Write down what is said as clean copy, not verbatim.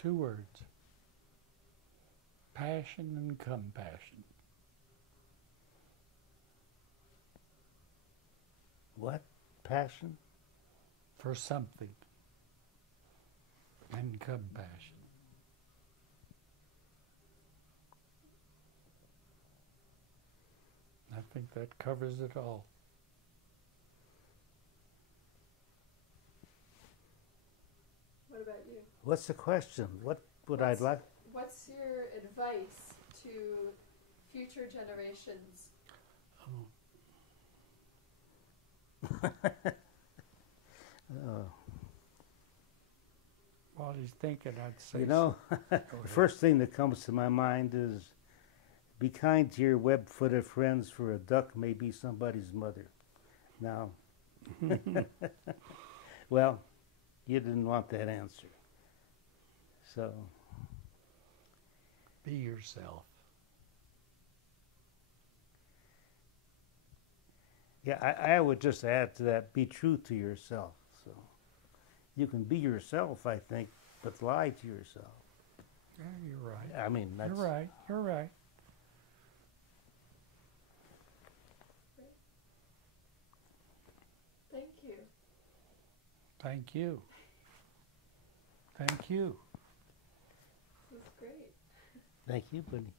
2 words. Passion and compassion. What? Passion? For something. And compassion. I think that covers it all. What about you? What's the question? What would I like? What's your advice to future generations? While he's thinking, I'd say... You know, the first thing that comes to my mind is, be kind to your web-footed friends, for a duck may be somebody's mother. Now, well, you didn't want that answer. So... Be yourself. Yeah, I would just add to that, be true to yourself. So you can be yourself, I think, but lie to yourself. Yeah, you're right. I mean, that's... You're right. You're right. Thank you. Thank you. Thank you. This was great. Thank you, Boonie.